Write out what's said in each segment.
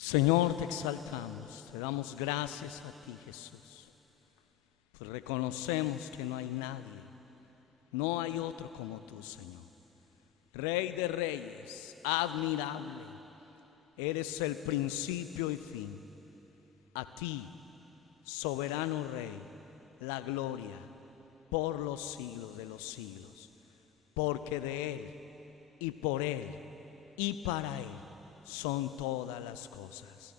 Señor, te exaltamos, te damos gracias a ti, Jesús. Pues reconocemos que no hay nadie, no hay otro como tú, Señor. Rey de reyes, admirable, eres el principio y fin. A ti, soberano Rey, la gloria por los siglos de los siglos, porque de Él y por Él y para Él son todas las cosas.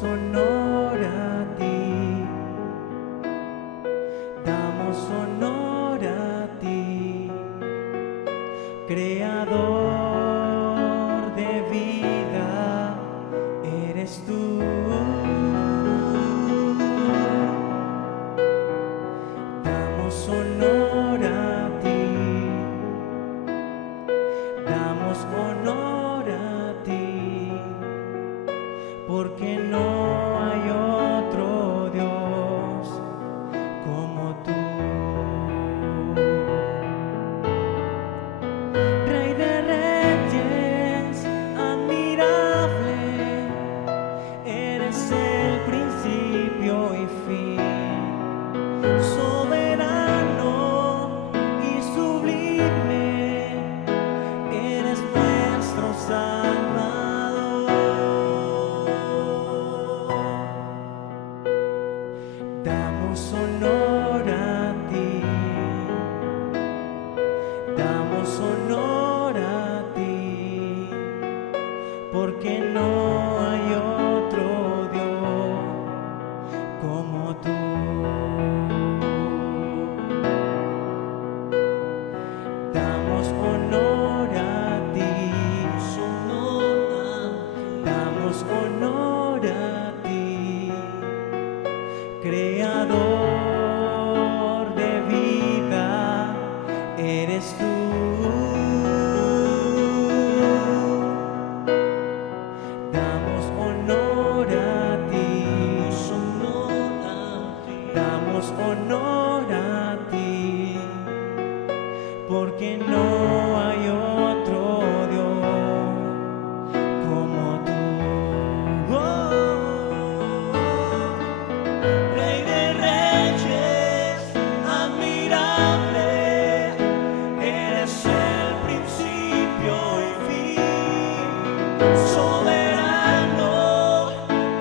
Honor a ti, damos honor a ti, creador de vida, eres tú. Damos honor a ti, damos honor a ti, porque no hay otro Dios como tú. Rey de reyes, admirable, eres el principio y fin, soberano y sublime, eres nuestro Salvador. Damos honor a ti, damos honor a ti, porque no hay otro Dios como tú. Damos honor a ti, damos honor a ti, creador de vida, eres tú. Damos honor a ti, damos honor a ti, porque no hay otro Dios como tú. Rey de reyes, admirable, eres el principio y fin, soberano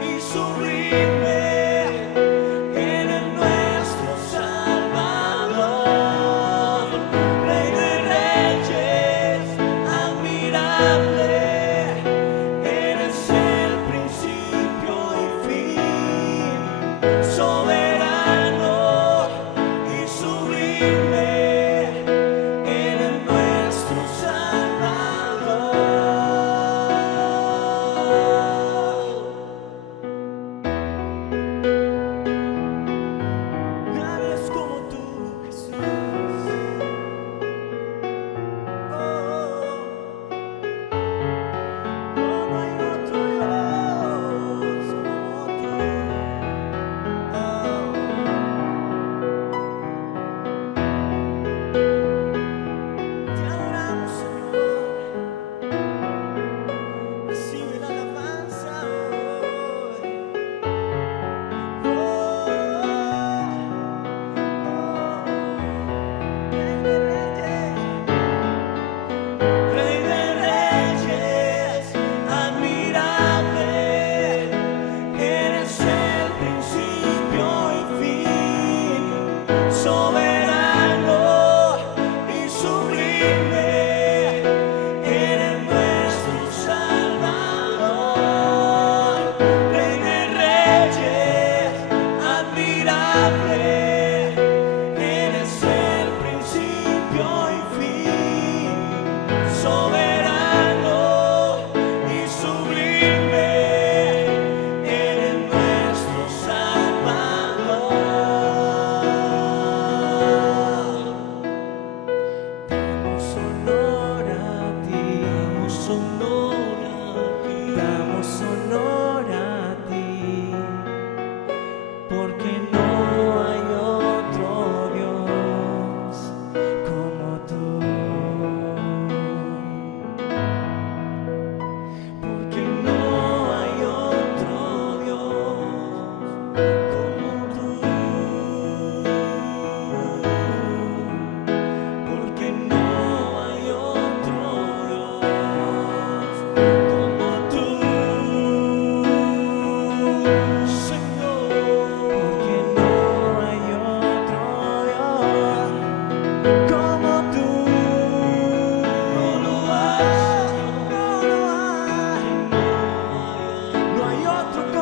y sublime, eres nuestro Salvador. Rey de reyes, admirable, eres el principio y fin, soberano y sublime, eres nuestro Salvador. Nadie es como tú, Jesús. No hay otro Dios como tú.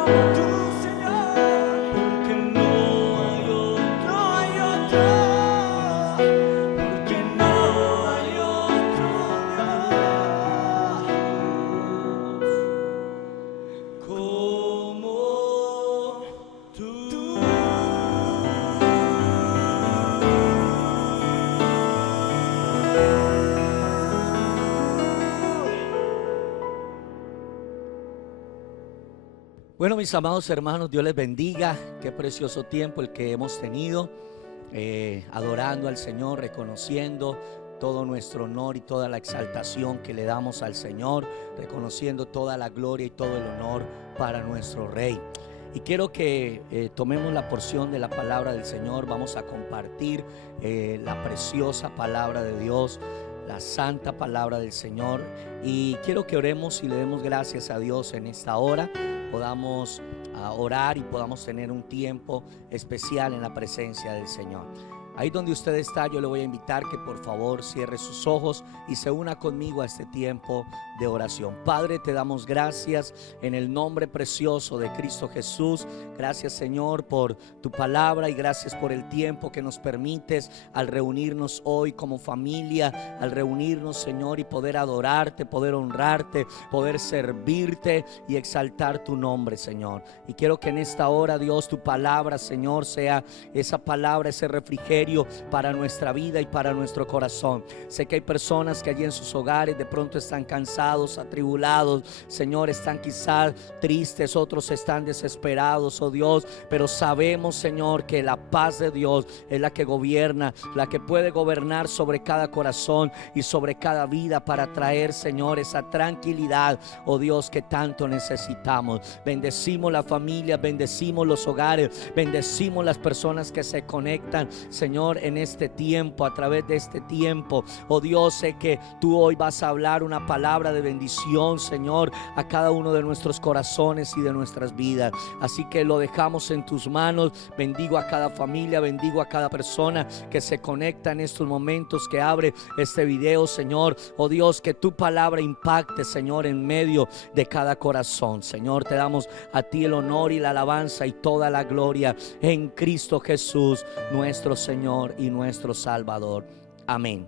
como tú, Señor, porque no hay otro, porque no hay otro Dios como tú. Bueno, mis amados hermanos, Dios les bendiga. Qué precioso tiempo el que hemos tenido adorando al Señor, reconociendo todo nuestro honor y toda la exaltación que le damos al Señor, reconociendo toda la gloria y todo el honor para nuestro Rey. Y quiero que tomemos la porción de la palabra del Señor. Vamos a compartir la preciosa palabra de Dios, la santa palabra del Señor. Y quiero que oremos y le demos gracias a Dios en esta hora. Podamos orar y podamos tener un tiempo especial en la presencia del Señor. Ahí donde usted está, yo le voy a invitar que por favor cierre sus ojos y se una conmigo a este tiempo de oración. Padre, te damos gracias en el nombre precioso de Cristo Jesús. Gracias, Señor, por tu palabra y gracias por el tiempo que nos permites al reunirnos hoy como familia, al reunirnos, Señor, y poder adorarte, poder honrarte, poder servirte y exaltar tu nombre, Señor. Y quiero que en esta hora, Dios, tu palabra, Señor, sea esa palabra, ese refrigerio para nuestra vida y para nuestro corazón. Sé que hay personas que allí en sus hogares de pronto están cansados, atribulados, Señor, están quizás tristes, otros están desesperados, oh Dios, pero sabemos, Señor, que la paz de Dios es la que gobierna, la que puede gobernar sobre cada corazón y sobre cada vida para traer, Señor, esa tranquilidad, oh Dios, que tanto necesitamos. Bendecimos la familia, bendecimos los hogares, bendecimos las personas que se conectan, Señor, en este tiempo, a través de este tiempo. Oh Dios, sé que tú hoy vas a hablar una palabra de bendición, Señor, a cada uno de nuestros corazones y de nuestras vidas. Así que lo dejamos en tus manos. Bendigo a cada familia, bendigo a cada persona que se conecta en estos momentos, que abre este video, Señor. Oh Dios, que tu palabra impacte, Señor, en medio de cada corazón. Señor, te damos a ti el honor y la alabanza y toda la gloria en Cristo Jesús, nuestro Señor y nuestro Salvador. Amén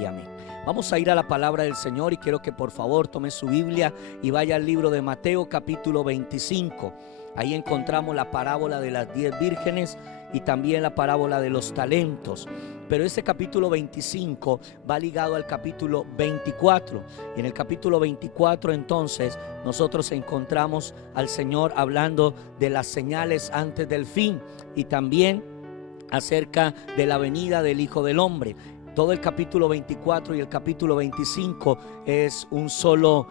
y amén. Vamos a ir a la palabra del Señor y quiero que por favor tome su Biblia y vaya al libro de Mateo capítulo 25. Ahí encontramos la parábola de las 10 vírgenes y también la parábola de los talentos. Pero este capítulo 25 va ligado al capítulo 24. Y en el capítulo 24 entonces nosotros encontramos al Señor hablando de las señales antes del fin y también acerca de la venida del Hijo del Hombre. Todo el capítulo 24 y el capítulo 25 es un solo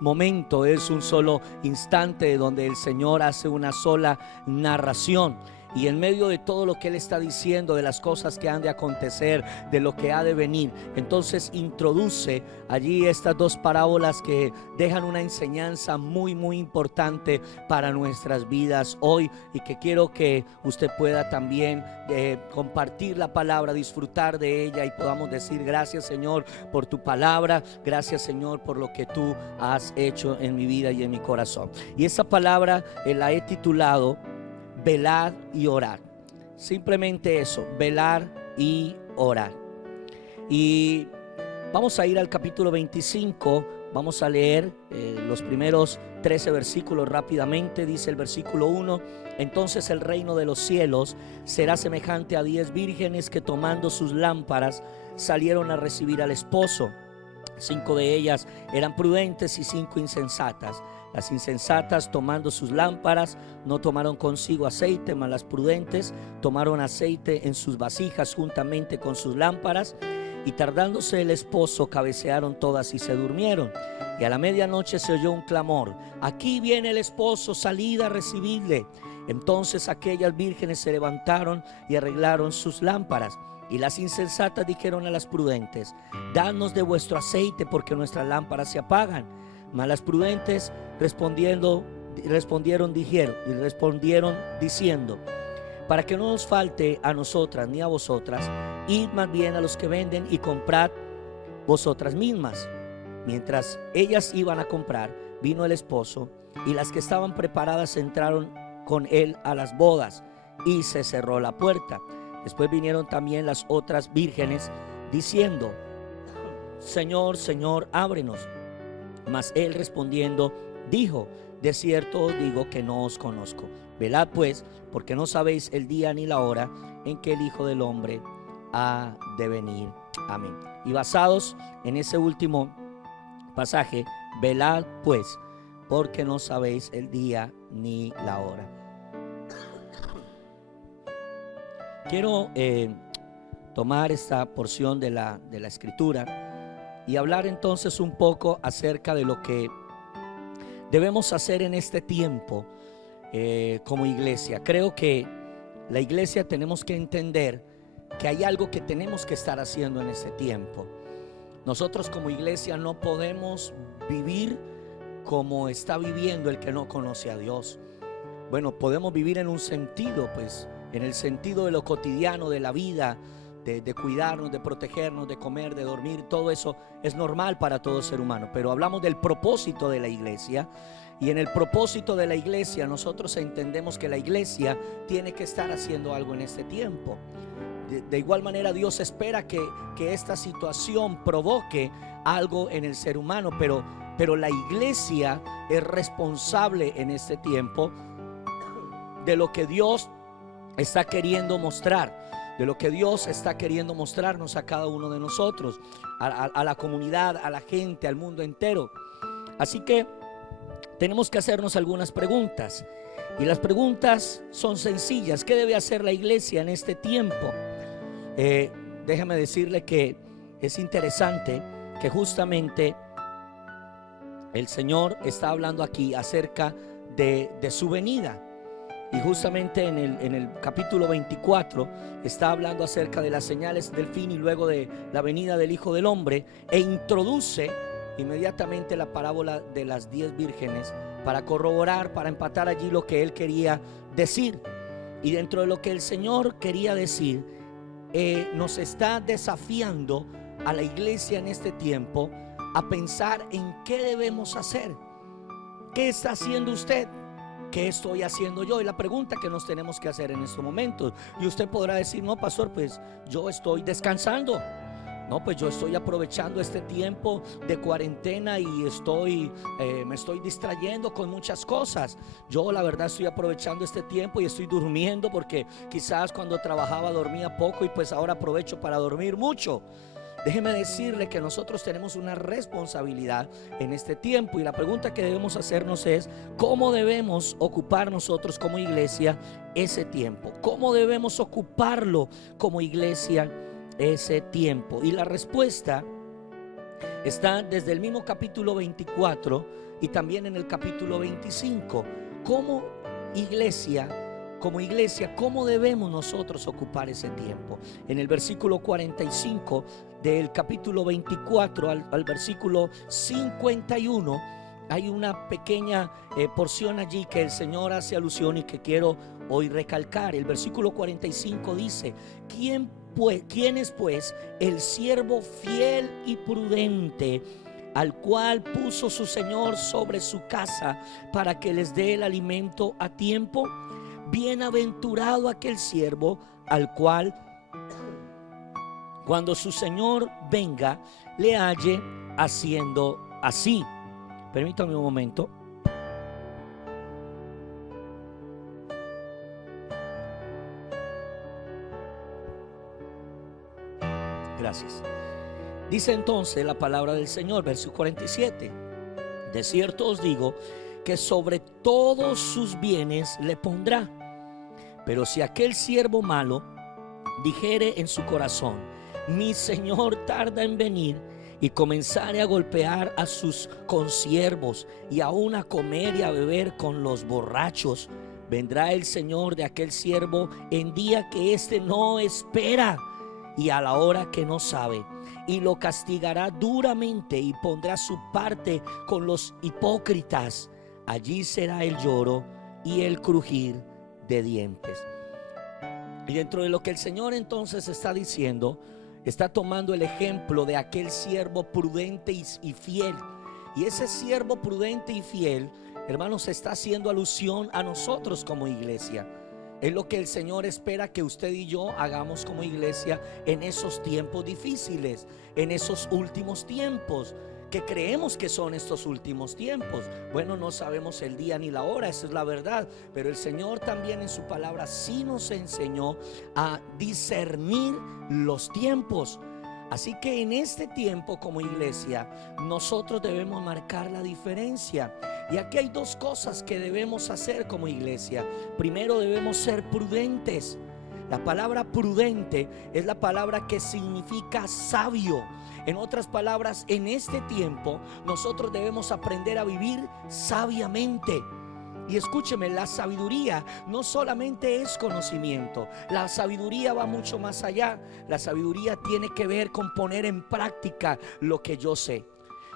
momento, es un solo instante donde el Señor hace una sola narración. Y en medio de todo lo que Él está diciendo, de las cosas que han de acontecer, de lo que ha de venir, entonces introduce allí estas dos parábolas que dejan una enseñanza muy muy importante para nuestras vidas hoy, y que quiero que usted pueda también compartir la palabra, disfrutar de ella y podamos decir: gracias, Señor, por tu palabra, gracias, Señor, por lo que tú has hecho en mi vida y en mi corazón. Y esa palabra la he titulado Velad y orar. Simplemente eso, velar y orar. Y vamos a ir al capítulo 25. Vamos a leer los primeros 13 versículos rápidamente. Dice el versículo 1: entonces el reino de los cielos será semejante a 10 vírgenes que, tomando sus lámparas, salieron a recibir al esposo. 5 de ellas eran prudentes y 5 insensatas. Las insensatas, tomando sus lámparas, no tomaron consigo aceite, mas las prudentes tomaron aceite en sus vasijas juntamente con sus lámparas. Y tardándose el esposo, cabecearon todas y se durmieron. Y a la medianoche se oyó un clamor: aquí viene el esposo, salid a recibirle. Entonces aquellas vírgenes se levantaron y arreglaron sus lámparas. Y las insensatas dijeron a las prudentes: danos de vuestro aceite, porque nuestras lámparas se apagan. Mas las prudentes respondieron diciendo: para que no nos falte a nosotras ni a vosotras, id más bien a los que venden y comprad vosotras mismas. Mientras ellas iban a comprar, vino el esposo, y las que estaban preparadas entraron con él a las bodas, y se cerró la puerta. Después vinieron también las otras vírgenes, diciendo: Señor, Señor, ábrenos. Mas él respondiendo dijo: de cierto os digo que no os conozco. Velad pues, porque no sabéis el día ni la hora en que el Hijo del Hombre ha de venir. Amén. Y basados en ese último pasaje, velad pues, porque no sabéis el día ni la hora. Quiero tomar esta porción de la escritura y hablar entonces un poco acerca de lo que debemos hacer en este tiempo como iglesia. Creo que la iglesia tenemos que entender que hay algo que tenemos que estar haciendo en este tiempo. Nosotros como iglesia no podemos vivir como está viviendo el que no conoce a Dios. Bueno, podemos vivir en un sentido, pues en el sentido de lo cotidiano, de la vida, de cuidarnos, de protegernos, de comer, de dormir. Todo eso es normal para todo ser humano, pero hablamos del propósito de la iglesia. Y en el propósito de la iglesia nosotros entendemos que la iglesia tiene que estar haciendo algo en este tiempo. De igual manera Dios espera que esta situación provoque algo en el ser humano, pero la iglesia es responsable en este tiempo de lo que Dios está queriendo mostrar, de lo que Dios está queriendo mostrarnos a cada uno de nosotros, a la comunidad, a la gente, al mundo entero. Así que tenemos que hacernos algunas preguntas, y las preguntas son sencillas. ¿Qué debe hacer la iglesia en este tiempo? Déjame decirle que es interesante que justamente el Señor está hablando aquí acerca de su venida. Y justamente en el capítulo 24 está hablando acerca de las señales del fin y luego de la venida del Hijo del Hombre, e introduce inmediatamente la parábola de las 10 vírgenes para corroborar, para empatar allí lo que él quería decir. Y dentro de lo que el Señor quería decir, nos está desafiando a la iglesia en este tiempo a pensar en qué debemos hacer. ¿Qué está haciendo usted? ¿Qué estoy haciendo yo? Y la pregunta que nos tenemos que hacer en estos momentos. Y usted podrá decir: no, pastor, pues yo estoy descansando. No, pues yo estoy aprovechando este tiempo de cuarentena y me estoy distrayendo con muchas cosas. Yo la verdad estoy aprovechando este tiempo y estoy durmiendo, porque quizás cuando trabajaba dormía poco y pues ahora aprovecho para dormir mucho. Déjeme decirle que nosotros tenemos una responsabilidad en este tiempo, y la pregunta que debemos hacernos es: ¿cómo debemos ocupar nosotros como iglesia ese tiempo? ¿Cómo debemos ocuparlo como iglesia ese tiempo? Y la respuesta está desde el mismo capítulo 24 y también en el capítulo 25. Como iglesia, ¿cómo debemos nosotros ocupar ese tiempo? En el versículo 45 del capítulo 24 al versículo 51 hay una pequeña porción allí que el Señor hace alusión y que quiero hoy recalcar. El versículo 45 dice: ¿Quién es pues el siervo fiel y prudente, al cual puso su Señor sobre su casa para que les dé el alimento a tiempo? Bienaventurado aquel siervo al cual, cuando su Señor venga, le halle haciendo así. Permítame un momento. Gracias. Dice entonces la palabra del Señor, versículo 47: de cierto os digo que sobre todos sus bienes le pondrá. Pero si aquel siervo malo dijere en su corazón: mi Señor tarda en venir, y comenzare a golpear a sus consiervos y aún a comer y a beber con los borrachos, vendrá el Señor de aquel siervo en día que éste no espera y a la hora que no sabe, y lo castigará duramente y pondrá su parte con los hipócritas. Allí será el lloro y el crujir de dientes. Y dentro de lo que el Señor entonces está diciendo, está tomando el ejemplo de aquel siervo prudente y fiel. Y ese siervo prudente y fiel, hermanos, está haciendo alusión a nosotros como iglesia. Es lo que el Señor espera que usted y yo hagamos como iglesia en esos tiempos difíciles, en esos últimos tiempos, que creemos que son estos últimos tiempos. Bueno, no sabemos el día ni la hora, esa es la verdad, pero el Señor también en su palabra sí nos enseñó a discernir los tiempos. Así que en este tiempo como iglesia nosotros debemos marcar la diferencia. Y aquí hay dos cosas que debemos hacer como iglesia. Primero, debemos ser prudentes. La palabra prudente es la palabra que significa sabio. En otras palabras, en este tiempo nosotros debemos aprender a vivir sabiamente. Y escúcheme, la sabiduría no solamente es conocimiento, la sabiduría va mucho más allá. La sabiduría tiene que ver con poner en práctica lo que yo sé.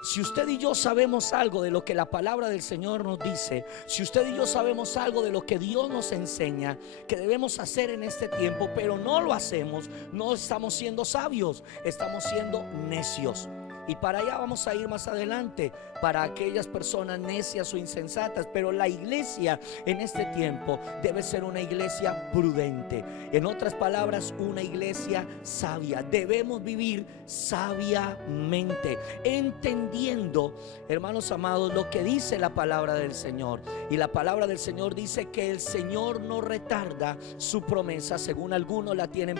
Si usted y yo sabemos algo de lo que la palabra del Señor nos dice, si usted y yo sabemos algo de lo que Dios nos enseña que debemos hacer en este tiempo, pero no lo hacemos, no estamos siendo sabios, estamos siendo necios. Y para allá vamos a ir más adelante, para aquellas personas necias o insensatas. Pero la iglesia en este tiempo debe ser una iglesia prudente. En otras palabras, una iglesia sabia. Debemos vivir sabiamente, entendiendo, hermanos amados, lo que dice la palabra del Señor. Y la palabra del Señor dice que el Señor no retarda su promesa, según algunos la tienen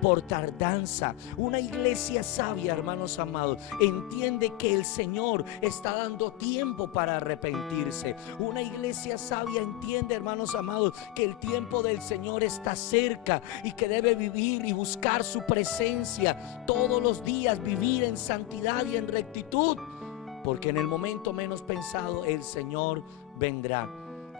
por tardanza. Una iglesia sabia, hermanos amados, entiende que el Señor está dando tiempo para arrepentirse. Una iglesia sabia entiende, hermanos amados, que el tiempo del Señor está cerca y que debe vivir y buscar su presencia todos los días, vivir en santidad y en rectitud, porque en el momento menos pensado el Señor vendrá.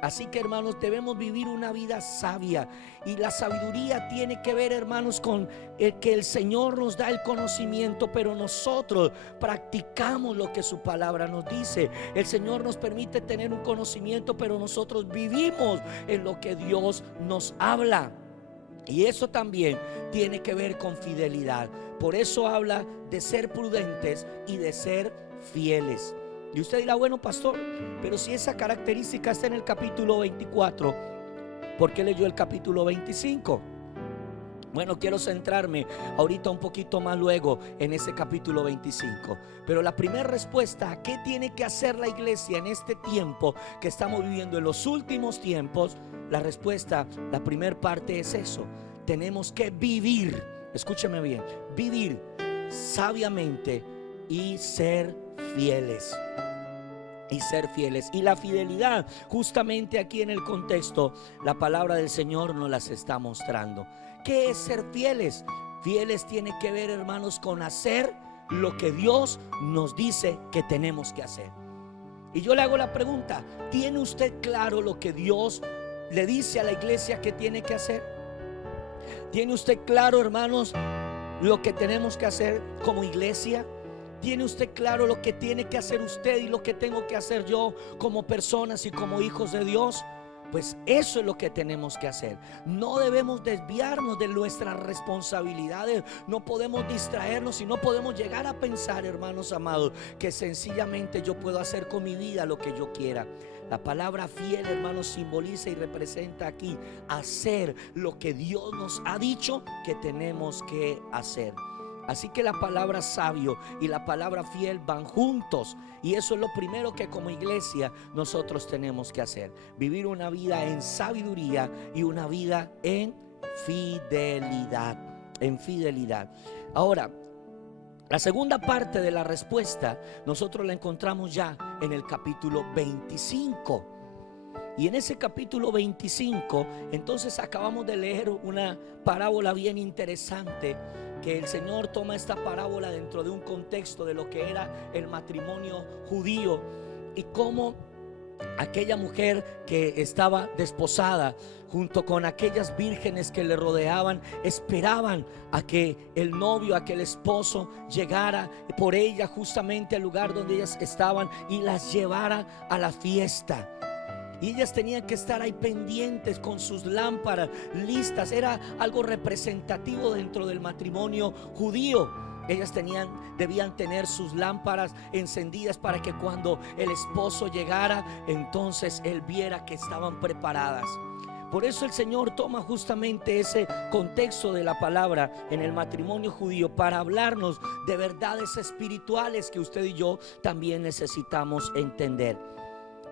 Así que, hermanos, debemos vivir una vida sabia. Y la sabiduría tiene que ver, hermanos, con el que el Señor nos da el conocimiento, pero nosotros practicamos lo que su palabra nos dice. El Señor nos permite tener un conocimiento, pero nosotros vivimos en lo que Dios nos habla. Y eso también tiene que ver con fidelidad. Por eso habla de ser prudentes y de ser fieles. Y usted dirá, bueno, pastor, pero si esa característica está en el capítulo 24, ¿por qué leyó el capítulo 25? Bueno, quiero centrarme ahorita un poquito más luego en ese capítulo 25. Pero la primera respuesta a qué tiene que hacer la iglesia en este tiempo que estamos viviendo, en los últimos tiempos, la respuesta, la primera parte es eso. Tenemos que vivir, escúcheme bien, vivir sabiamente y ser fieles. Y ser fieles. Y la fidelidad, justamente aquí en el contexto, la palabra del Señor nos las está mostrando. ¿Qué es ser fieles? Fieles tiene que ver, hermanos, con hacer lo que Dios nos dice que tenemos que hacer. Y yo le hago la pregunta, ¿tiene usted claro lo que Dios le dice a la iglesia que tiene que hacer? ¿Tiene usted claro, hermanos, lo que tenemos que hacer como iglesia? ¿Tiene usted claro lo que tiene que hacer usted y lo que tengo que hacer yo como personas y como hijos de Dios? Pues eso es lo que tenemos que hacer. No debemos desviarnos de nuestras responsabilidades. No podemos distraernos y no podemos llegar a pensar, hermanos amados, que sencillamente yo puedo hacer con mi vida lo que yo quiera. La palabra fiel, hermanos, simboliza y representa aquí hacer lo que Dios nos ha dicho que tenemos que hacer. Así que la palabra sabio y la palabra fiel van juntos. Y eso es lo primero que como iglesia nosotros tenemos que hacer. Vivir una vida en sabiduría y una vida en fidelidad. En fidelidad. Ahora, la segunda parte de la respuesta nosotros la encontramos ya en el capítulo 25. Y en ese capítulo 25, entonces acabamos de leer una parábola bien interesante, que el Señor toma esta parábola dentro de un contexto de lo que era el matrimonio judío y cómo aquella mujer que estaba desposada junto con aquellas vírgenes que le rodeaban esperaban a que el novio, a que el esposo llegara por ella justamente al lugar donde ellas estaban y las llevara a la fiesta. Y ellas tenían que estar ahí pendientes con sus lámparas listas. Era algo representativo dentro del matrimonio judío. Ellas debían tener sus lámparas encendidas para que cuando el esposo llegara, entonces él viera que estaban preparadas. Por eso el Señor toma justamente ese contexto de la palabra en el matrimonio judío para hablarnos de verdades espirituales que usted y yo también necesitamos entender.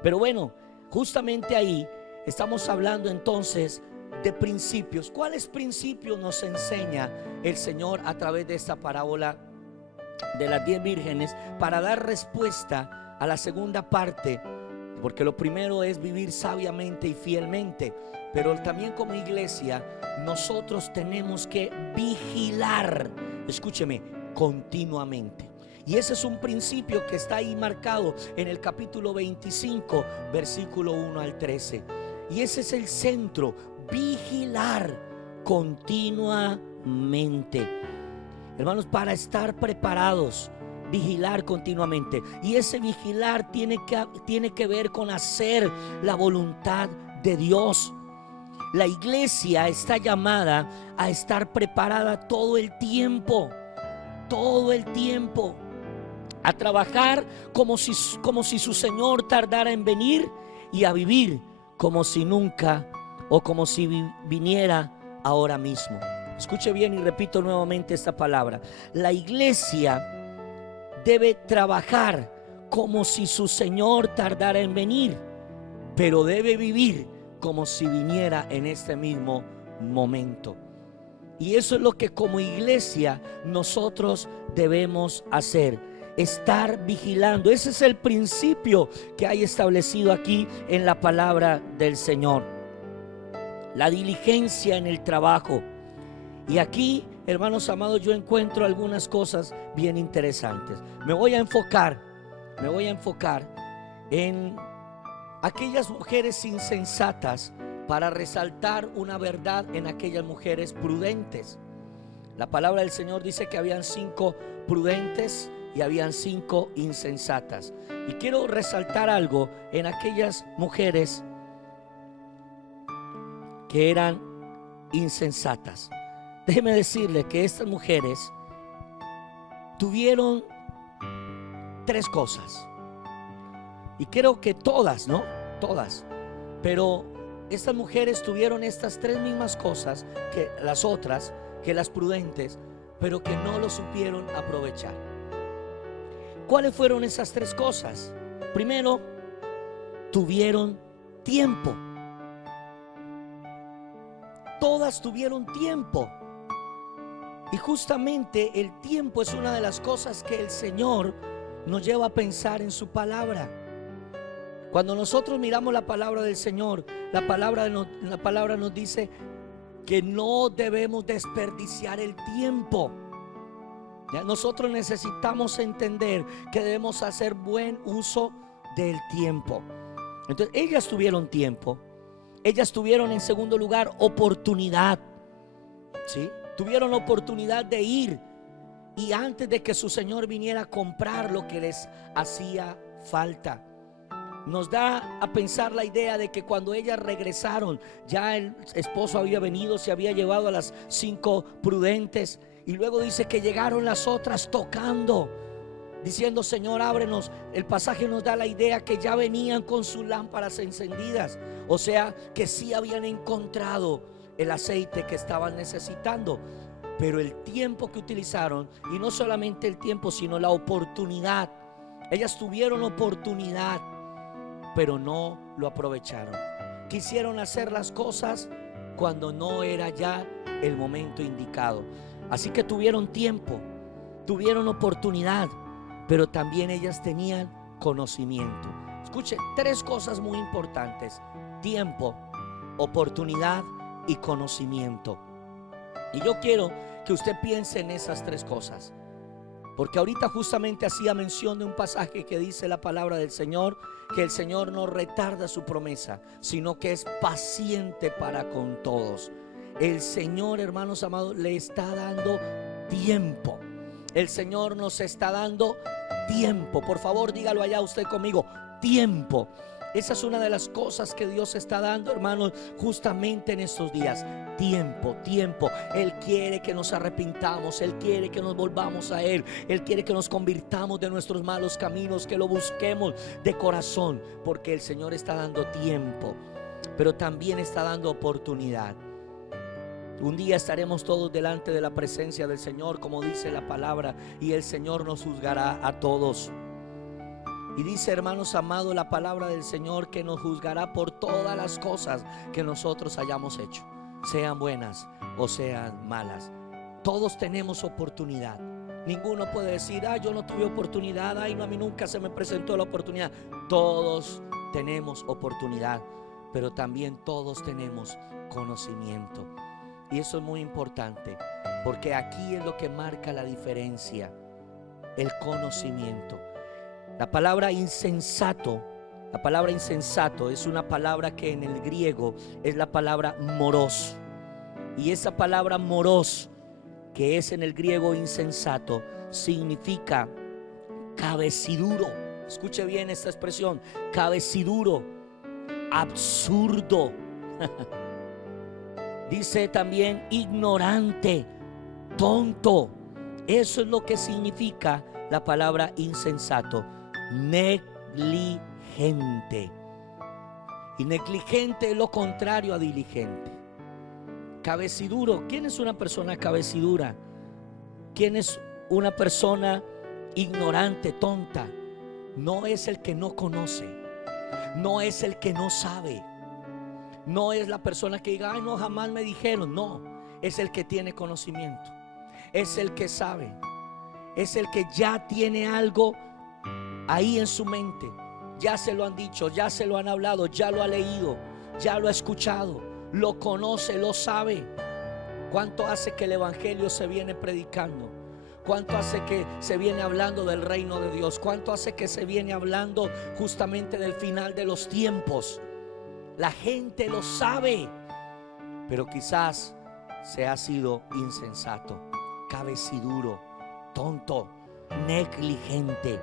Pero bueno, justamente ahí estamos hablando entonces de principios. ¿Cuáles principios nos enseña el Señor a través de esta parábola de las 10 vírgenes para dar respuesta a la segunda parte? Porque lo primero es vivir sabiamente y fielmente, pero también como iglesia nosotros tenemos que vigilar, escúcheme, continuamente. Y ese es un principio que está ahí marcado en el capítulo 25, versículo 1 al 13. Y ese es el centro, vigilar continuamente. Hermanos, para estar preparados, vigilar continuamente. Y ese vigilar tiene que ver con hacer la voluntad de Dios. La iglesia está llamada a estar preparada todo el tiempo, a trabajar como si su Señor tardara en venir, y a vivir como si nunca, o como si viniera ahora mismo. Escuche bien y repito nuevamente esta palabra. La iglesia debe trabajar como si su Señor tardara en venir, pero debe vivir como si viniera en este mismo momento. Y eso es lo que como iglesia nosotros debemos hacer, estar vigilando. Ese es el principio que hay establecido aquí en la palabra del Señor. La diligencia en el trabajo. Y aquí, hermanos amados, yo encuentro algunas cosas bien interesantes. Me voy a enfocar en aquellas mujeres insensatas para resaltar una verdad en aquellas mujeres prudentes. La palabra del Señor dice que habían 5 prudentes y habían 5 insensatas. Y quiero resaltar algo en aquellas mujeres que eran insensatas. Déjeme decirle que estas mujeres tuvieron 3 cosas. Y creo que todas, ¿no? Todas. Pero estas mujeres tuvieron estas 3 mismas cosas que las otras, que las prudentes, pero que no lo supieron aprovechar. ¿Cuáles fueron esas 3 cosas? Primero, tuvieron tiempo. Todas tuvieron tiempo. Y justamente el tiempo es una de las cosas que el Señor nos lleva a pensar en su palabra. Cuando nosotros miramos la palabra del Señor, la palabra nos dice que no debemos desperdiciar el tiempo. ¿Ya? Nosotros necesitamos entender que debemos hacer buen uso del tiempo. Entonces, ellas tuvieron tiempo. Ellas tuvieron, en segundo lugar, oportunidad. ¿Sí? Tuvieron oportunidad de ir, y antes de que su Señor viniera a comprar lo que les hacía falta. Nos da a pensar la idea de que cuando ellas regresaron, ya el esposo había venido, se había llevado a las 5 prudentes, y luego dice que llegaron las otras tocando, diciendo: Señor, ábrenos. El pasaje nos da la idea que ya venían con sus lámparas encendidas, o sea que sí habían encontrado el aceite que estaban necesitando. Pero el tiempo que utilizaron, y no solamente el tiempo, sino la oportunidad, ellas tuvieron oportunidad, pero no lo aprovecharon. Quisieron hacer las cosas cuando no era ya el momento indicado. Así que tuvieron tiempo, tuvieron oportunidad, pero también ellas tenían conocimiento. Escuche, 3 cosas muy importantes: tiempo, oportunidad y conocimiento. Y yo quiero que usted piense en esas 3 cosas, porque ahorita justamente hacía mención de un pasaje que dice la palabra del Señor, que el Señor no retarda su promesa, sino que es paciente para con todos. El Señor, hermanos amados, le está dando tiempo. El Señor nos está dando tiempo. Por favor, dígalo allá usted conmigo: tiempo. Esa es una de las cosas que Dios está dando, hermanos, justamente en estos días. Tiempo, tiempo. Él quiere que nos arrepintamos, Él quiere que nos volvamos a Él, Él quiere que nos convirtamos de nuestros malos caminos, que lo busquemos de corazón, porque el Señor está dando tiempo, pero también está dando oportunidad. Un día estaremos todos delante de la presencia del Señor, como dice la palabra, y el Señor nos juzgará a todos. Y dice, hermanos amados, la palabra del Señor que nos juzgará por todas las cosas que nosotros hayamos hecho, sean buenas o sean malas. Todos tenemos oportunidad. Ninguno puede decir, yo no tuve oportunidad, no, a mí nunca se me presentó la oportunidad. Todos tenemos oportunidad, pero también todos tenemos conocimiento. Y eso es muy importante, porque aquí es lo que marca la diferencia, el conocimiento. La palabra insensato es una palabra que en el griego es la palabra moros. Y esa palabra moros, que es en el griego insensato, significa cabeciduro. Escuche bien esta expresión, cabeciduro, absurdo. Dice también ignorante, tonto. Eso es lo que significa la palabra insensato. Negligente. Y negligente es lo contrario a diligente. Cabeciduro. ¿Quién es una persona cabecidura? ¿Quién es una persona ignorante, tonta? No es el que no conoce, no es el que no sabe, no es la persona que diga, no, jamás me dijeron. No, es el que tiene conocimiento, es el que sabe, es el que ya tiene algo ahí en su mente. Ya se lo han dicho, ya se lo han hablado, ya lo ha leído, ya lo ha escuchado, lo conoce, lo sabe. ¿Cuánto hace que el evangelio se viene predicando? ¿Cuánto hace que se viene hablando del reino de Dios? ¿Cuánto hace que se viene hablando justamente del final de los tiempos? La gente lo sabe, pero quizás se ha sido insensato, cabeciduro, tonto, negligente.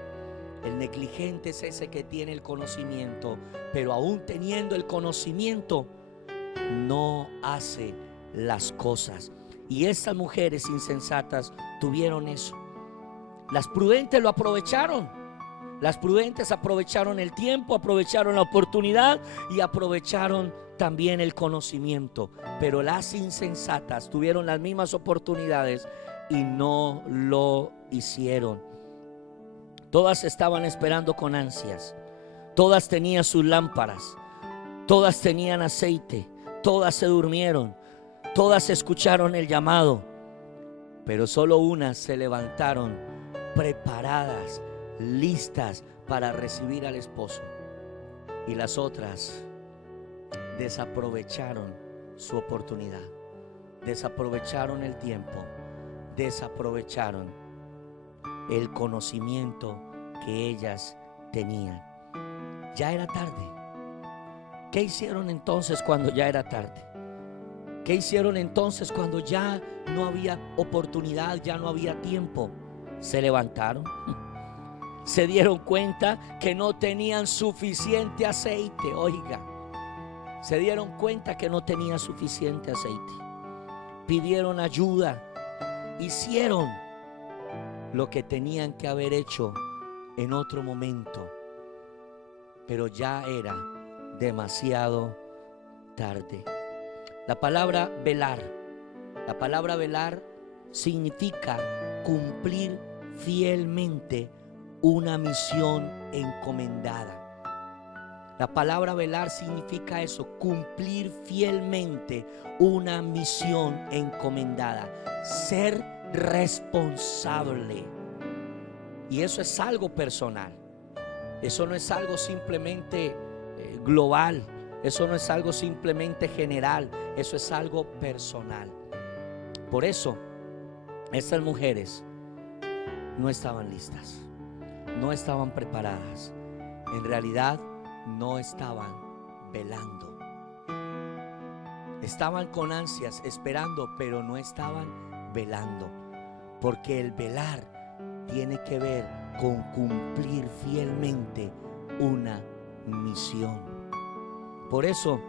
El negligente es ese que tiene el conocimiento, pero aún teniendo el conocimiento, no hace las cosas. Y estas mujeres insensatas tuvieron eso. Las prudentes lo aprovecharon. Las prudentes aprovecharon el tiempo, aprovecharon la oportunidad y aprovecharon también el conocimiento. Pero las insensatas tuvieron las mismas oportunidades y no lo hicieron. Todas estaban esperando con ansias. Todas tenían sus lámparas. Todas tenían aceite. Todas se durmieron. Todas escucharon el llamado. Pero solo unas se levantaron preparadas, listas para recibir al esposo. Y las otras desaprovecharon su oportunidad. Desaprovecharon el tiempo. Desaprovecharon el conocimiento que ellas tenían. Ya era tarde. ¿Qué hicieron entonces cuando ya era tarde? ¿Qué hicieron entonces cuando ya no había oportunidad, ya no había tiempo? Se levantaron. Se dieron cuenta que no tenían suficiente aceite. Oiga, se dieron cuenta que no tenían suficiente aceite. Pidieron ayuda. Hicieron lo que tenían que haber hecho en otro momento, pero ya era demasiado tarde. La palabra velar significa cumplir fielmente una misión encomendada. La palabra velar significa eso, cumplir fielmente una misión encomendada, ser responsable. Y eso es algo personal. Eso no es algo simplemente global. Eso no es algo simplemente general. Eso es algo personal. Por eso, estas mujeres no estaban listas, no estaban preparadas. En realidad, no estaban velando. Estaban con ansias esperando, pero no estaban velando. Porque el velar tiene que ver con cumplir fielmente una misión. Por eso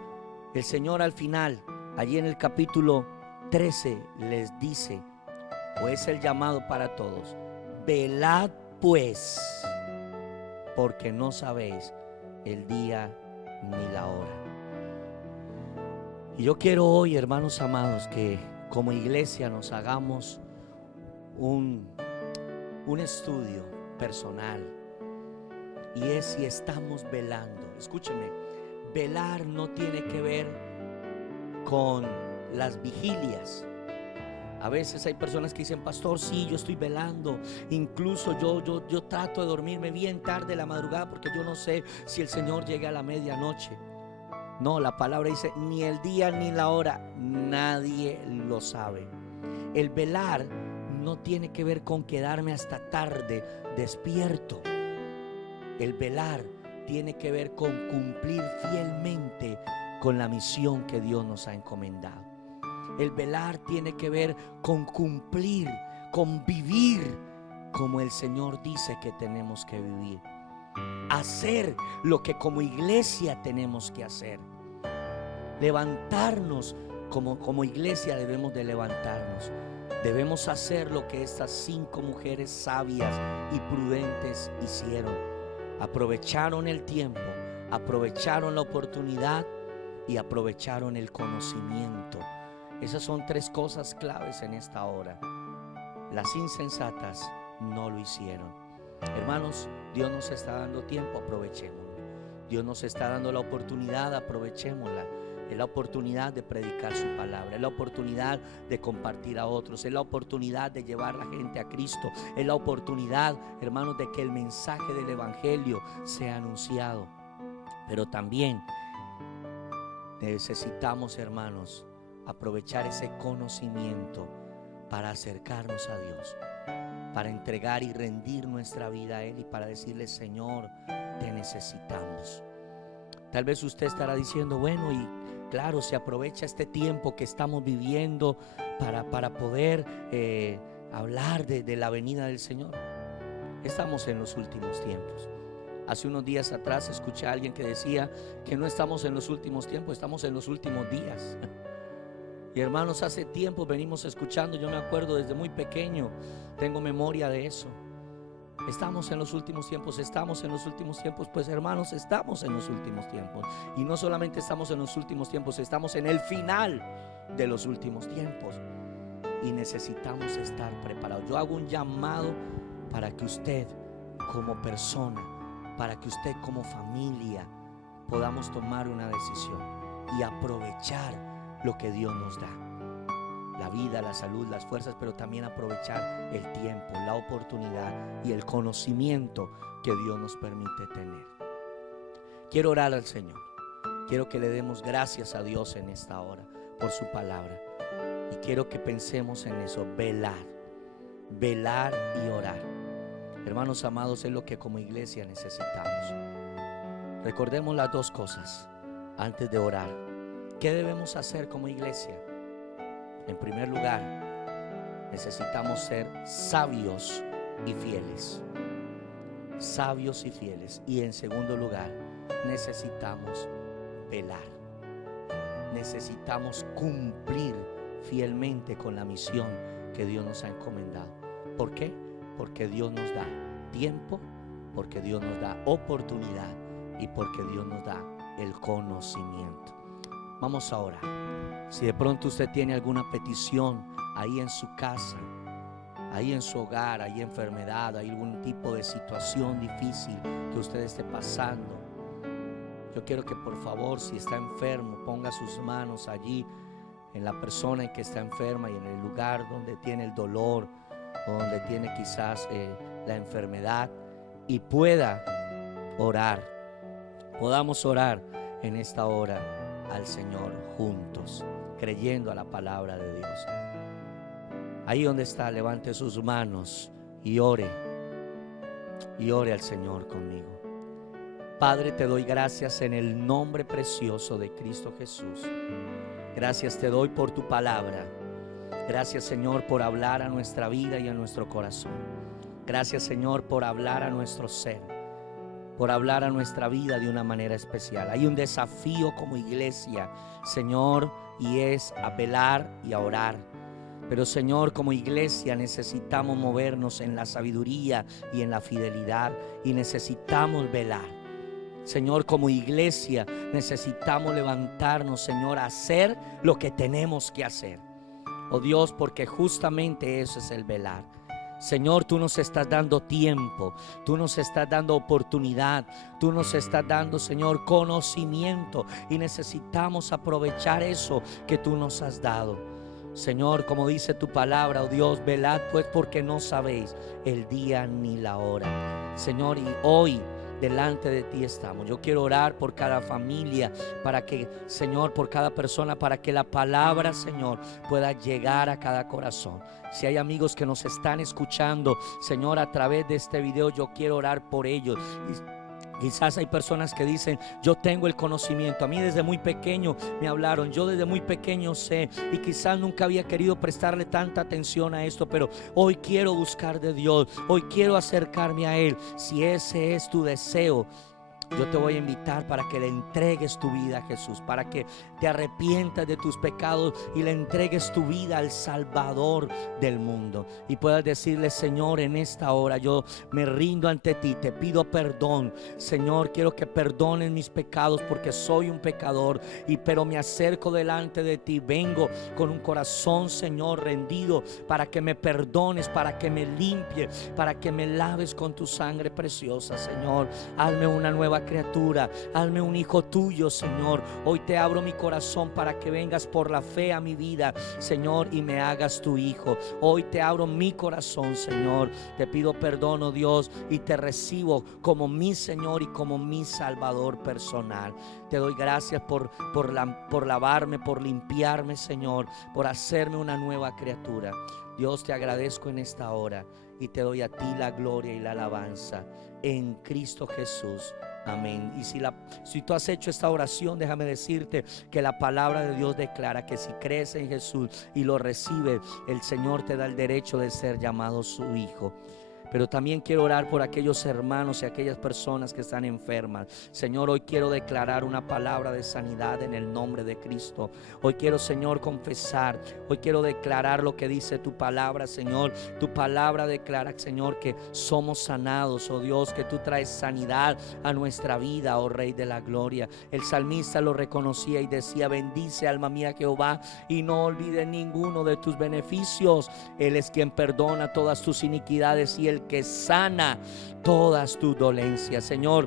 el Señor al final, allí en el capítulo 13, les dice, o es el llamado para todos: velad pues, porque no sabéis el día ni la hora. Y yo quiero hoy, hermanos amados, que como iglesia nos hagamos un estudio personal, y es si estamos velando. Escúcheme, velar no tiene que ver con las vigilias. A veces hay personas que dicen: pastor, sí, yo estoy velando, incluso yo trato de dormirme bien tarde de la madrugada porque yo no sé si el Señor llegue a la medianoche. No, la palabra dice: ni el día ni la hora, nadie lo sabe. El velar no tiene que ver con quedarme hasta tarde despierto. El velar tiene que ver con cumplir fielmente con la misión que Dios nos ha encomendado. El velar tiene que ver con cumplir, con vivir como el Señor dice que tenemos que vivir. Hacer lo que como iglesia tenemos que hacer. Levantarnos como iglesia debemos de levantarnos. Debemos hacer lo que estas 5 mujeres sabias y prudentes hicieron. Aprovecharon el tiempo, aprovecharon la oportunidad y aprovecharon el conocimiento. Esas son 3 cosas claves en esta hora. Las insensatas no lo hicieron. Hermanos, Dios nos está dando tiempo, aprovechémoslo. Dios nos está dando la oportunidad, aprovechémosla. Es la oportunidad de predicar su palabra, es la oportunidad de compartir a otros, es la oportunidad de llevar a la gente a Cristo, es la oportunidad, hermanos, de que el mensaje del evangelio sea anunciado. Pero también necesitamos, hermanos, aprovechar ese conocimiento para acercarnos a Dios, para entregar y rendir nuestra vida a Él y para decirle: Señor, te necesitamos. Tal vez usted estará diciendo: bueno, y claro, se aprovecha este tiempo que estamos viviendo para poder hablar de la venida del Señor. Estamos en los últimos tiempos. Hace unos días atrás escuché a alguien que decía que no estamos en los últimos tiempos, estamos en los últimos días. Y hermanos, hace tiempo venimos escuchando, yo me acuerdo desde muy pequeño, tengo memoria de eso. Estamos en los últimos tiempos, estamos en los últimos tiempos. Pues hermanos, estamos en los últimos tiempos. Y no solamente estamos en los últimos tiempos, estamos en el final de los últimos tiempos. Y necesitamos estar preparados. Yo hago un llamado para que usted como persona, para que usted como familia podamos tomar una decisión y aprovechar lo que Dios nos da. La vida, la salud, las fuerzas, pero también aprovechar el tiempo, la oportunidad y el conocimiento que Dios nos permite tener. Quiero orar al Señor. Quiero que le demos gracias a Dios en esta hora por su palabra. Y quiero que pensemos en eso: velar y orar. Hermanos amados, es lo que como iglesia necesitamos. Recordemos las 2 cosas antes de orar. ¿Qué debemos hacer como iglesia? En primer lugar, necesitamos ser sabios y fieles. Sabios y fieles. Y en segundo lugar, necesitamos velar. Necesitamos cumplir fielmente con la misión que Dios nos ha encomendado. ¿Por qué? Porque Dios nos da tiempo, porque Dios nos da oportunidad y porque Dios nos da el conocimiento. Vamos a orar. Si de pronto usted tiene alguna petición ahí en su casa, ahí en su hogar, hay enfermedad, hay algún tipo de situación difícil que usted esté pasando, yo quiero que por favor, si está enfermo, ponga sus manos allí en la persona en que está enferma y en el lugar donde tiene el dolor o donde tiene quizás la enfermedad, y pueda orar. Podamos orar en esta hora al Señor juntos, creyendo a la palabra de Dios. Ahí donde está, levante sus manos y ore al Señor conmigo. Padre, te doy gracias en el nombre precioso de Cristo Jesús. Gracias te doy por tu palabra. Gracias, Señor, por hablar a nuestra vida y a nuestro corazón. Gracias, Señor, por hablar a nuestro ser. por hablar a nuestra vida de una manera especial. Hay un desafío como iglesia, Señor, y es a velar y a orar. Pero Señor, como iglesia necesitamos movernos en la sabiduría y en la fidelidad, y necesitamos velar. Señor, como iglesia necesitamos levantarnos, Señor, a hacer lo que tenemos que hacer. Oh Dios, porque justamente eso es el velar. Señor, tú nos estás dando tiempo, tú nos estás dando oportunidad, tú nos estás dando, Señor, conocimiento, y necesitamos aprovechar eso que tú nos has dado. Señor, como dice tu palabra, oh Dios, velad pues porque no sabéis el día ni la hora. Señor, y hoy delante de ti estamos. Yo quiero orar por cada familia, para que, Señor, por cada persona, para que la palabra, Señor, pueda llegar a cada corazón. Si hay amigos que nos están escuchando, Señor, a través de este video, yo quiero orar por ellos. Quizás hay personas que dicen: yo tengo el conocimiento, a mí desde muy pequeño me hablaron, yo desde muy pequeño sé, y quizás nunca había querido prestarle tanta atención a esto, pero hoy quiero buscar de Dios, hoy quiero acercarme a Él. Si ese es tu deseo, yo te voy a invitar para que le entregues tu vida a Jesús, para que te arrepientas de tus pecados y le entregues tu vida al Salvador del mundo, y puedas decirle: Señor, en esta hora yo me rindo ante ti, te pido perdón, Señor, quiero que perdones mis pecados porque soy un pecador, pero me acerco delante de ti, vengo con un corazón, Señor, rendido, para que me perdones, para que me limpie, para que me laves con tu sangre preciosa. Señor, hazme una nueva criatura, hazme un hijo tuyo, Señor. Hoy te abro mi corazón para que vengas por la fe a mi vida, Señor, y me hagas tu hijo. Hoy te abro mi corazón, Señor. Te pido perdón, oh Dios, y te recibo como mi Señor y como mi Salvador personal. Te doy gracias por lavarme, por limpiarme, Señor, por hacerme una nueva criatura. Dios, te agradezco en esta hora y te doy a ti la gloria y la alabanza en Cristo Jesús. Amén. Y si tú has hecho esta oración, déjame decirte que la palabra de Dios declara que si crees en Jesús y lo recibes, el Señor te da el derecho de ser llamado su hijo. Pero también quiero orar por aquellos hermanos y aquellas personas que están enfermas. Señor, hoy quiero declarar una palabra de sanidad en el nombre de Cristo. Hoy quiero, Señor, confesar. Hoy quiero declarar lo que dice tu palabra, Señor. Tu palabra declara, Señor, que somos sanados, oh Dios, que tú traes sanidad a nuestra vida, oh Rey de la Gloria. El salmista lo reconocía y decía: bendice, alma mía, Jehová, y no olvide ninguno de tus beneficios. Él es quien perdona todas tus iniquidades y el que sana todas tus dolencias. Señor,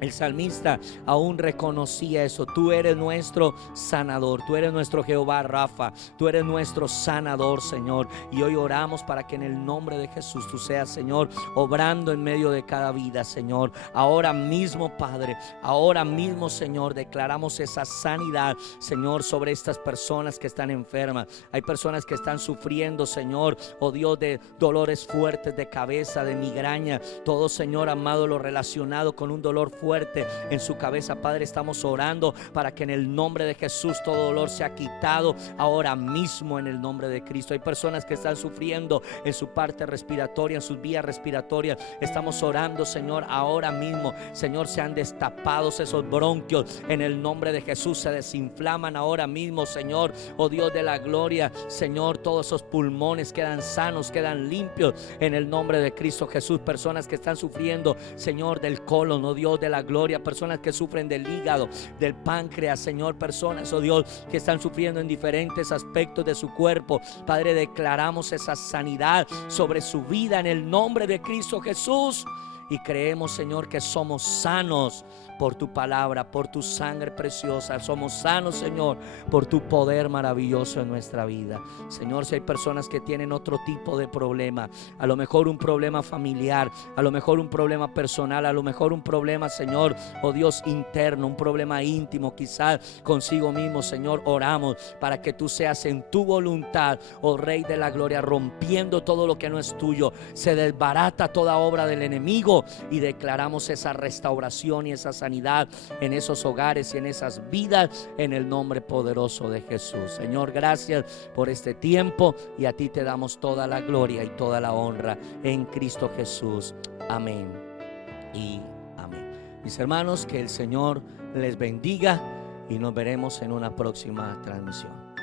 el salmista aún reconocía eso. Tú eres nuestro sanador, tú eres nuestro Jehová Rafa, tú eres nuestro sanador, Señor. Y hoy oramos para que en el nombre de Jesús tú seas, Señor, obrando en medio de cada vida, Señor. Ahora mismo, Padre, ahora mismo, Señor, declaramos esa sanidad, Señor, sobre estas personas que están enfermas. Hay personas que están sufriendo, Señor, oh Dios, de dolores fuertes de cabeza, de migraña, todo, Señor amado, lo relacionado con un dolor fuerte en su cabeza. Padre, estamos orando para que en el nombre de Jesús todo dolor sea quitado ahora mismo en el nombre de Cristo. Hay personas que están sufriendo en su parte respiratoria, en sus vías respiratorias. Estamos orando, Señor, ahora mismo, Señor, sean destapados esos bronquios en el nombre de Jesús, se desinflaman ahora mismo, Señor, oh Dios de la gloria. Señor, todos esos pulmones quedan sanos, quedan limpios en el nombre de Cristo Jesús. Personas que están sufriendo, Señor, del colon, oh Dios de la gloria, personas que sufren del hígado, del páncreas, Señor, personas, oh Dios, que están sufriendo en diferentes aspectos de su cuerpo. Padre, declaramos esa sanidad sobre su vida en el nombre de Cristo Jesús, y creemos, Señor, que somos sanos por tu palabra, por tu sangre preciosa. Somos sanos, Señor, por tu poder maravilloso en nuestra vida. Señor, si hay personas que tienen otro tipo de problema, a lo mejor un problema familiar, a lo mejor un problema personal, a lo mejor un problema, Señor, oh Dios, interno, un problema íntimo, quizás consigo mismo, Señor, oramos para que tú seas en tu voluntad, oh Rey de la Gloria, rompiendo todo lo que no es tuyo. Se desbarata toda obra del enemigo y declaramos esa restauración y esa sanidad en esos hogares y en esas vidas en el nombre poderoso de Jesús. Señor, gracias por este tiempo, y a ti te damos toda la gloria y toda la honra en Cristo Jesús. Amén y amén. Mis hermanos, que el Señor les bendiga y nos veremos en una próxima transmisión.